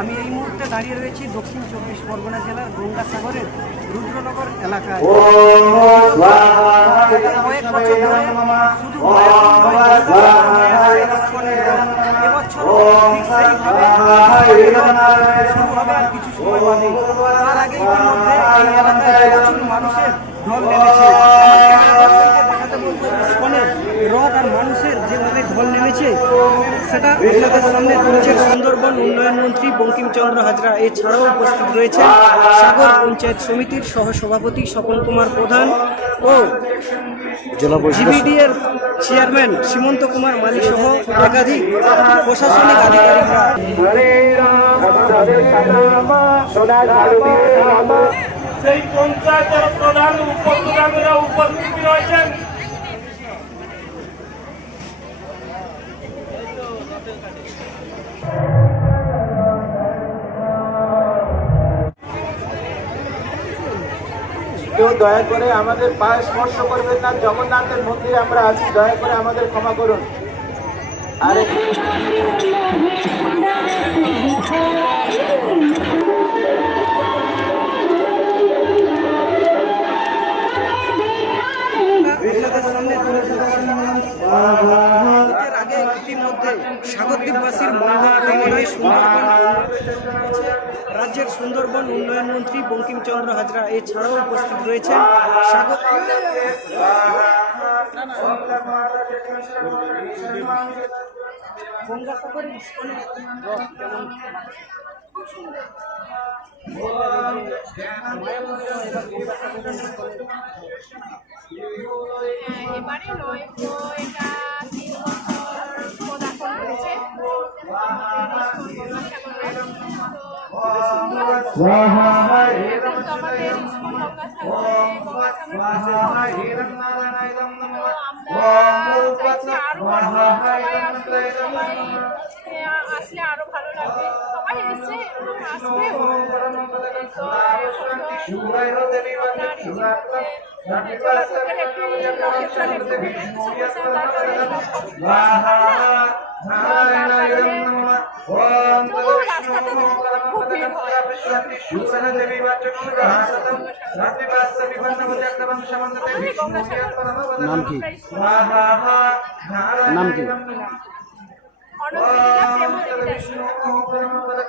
আমি এই মুহূর্তে দাঁড়িয়ে রয়েছি দক্ষিণ চব্বিশ পরগনা জেলার গঙ্গাসাগরের রুদ্রনগর এলাকায় কয়েক বছর ধরে শুধু শুরু হবে আর কিছু সময় বাদেই। তার আগে ইতিমধ্যে এই এলাকায় প্রচুর মানুষের ঢল নেমেছে ঢল নেমেছে সেটা আপনাদের সামনে তুলছে সুন্দরবন উন্নয়ন মন্ত্রী বঙ্কিমচন্দ্র হাজরা। এছাড়াও উপস্থিত রয়েছে সাগর পঞ্চায়েত সমিতির সহসভাপতি স্বপন কুমার প্রধান ও পরিষদ চেয়ারম্যান সীমন্ত কুমার মালি সহ একাধিক প্রশাসনিক আধিকারিকরা। সেই পঞ্চায়েতের প্রধান উপপ্রধানরা উপস্থিত কেউ দয়া করে আমাদের পায়ে স্পর্শ করবেন না। জগন্নাথের মন্দিরে আমরা আছি, দয়া করে আমাদের ক্ষমা করুন। আরে আপনাদের সামনে ধরছি এর আগে ইতিমধ্যে সাগরদ্বীপবাসীর মঙ্গল কামনায় সুন্দরবন রাজ্যের সুন্দরবন উন্নয়ন মন্ত্রী বঙ্কিমচন্দ্র হাজরা এছাড়াও উপস্থিত রয়েছেন। সাগর এবারে নয় আসলে আরও ভালো লাগবে সবাই এসে আসবে নাম কি? নাম কি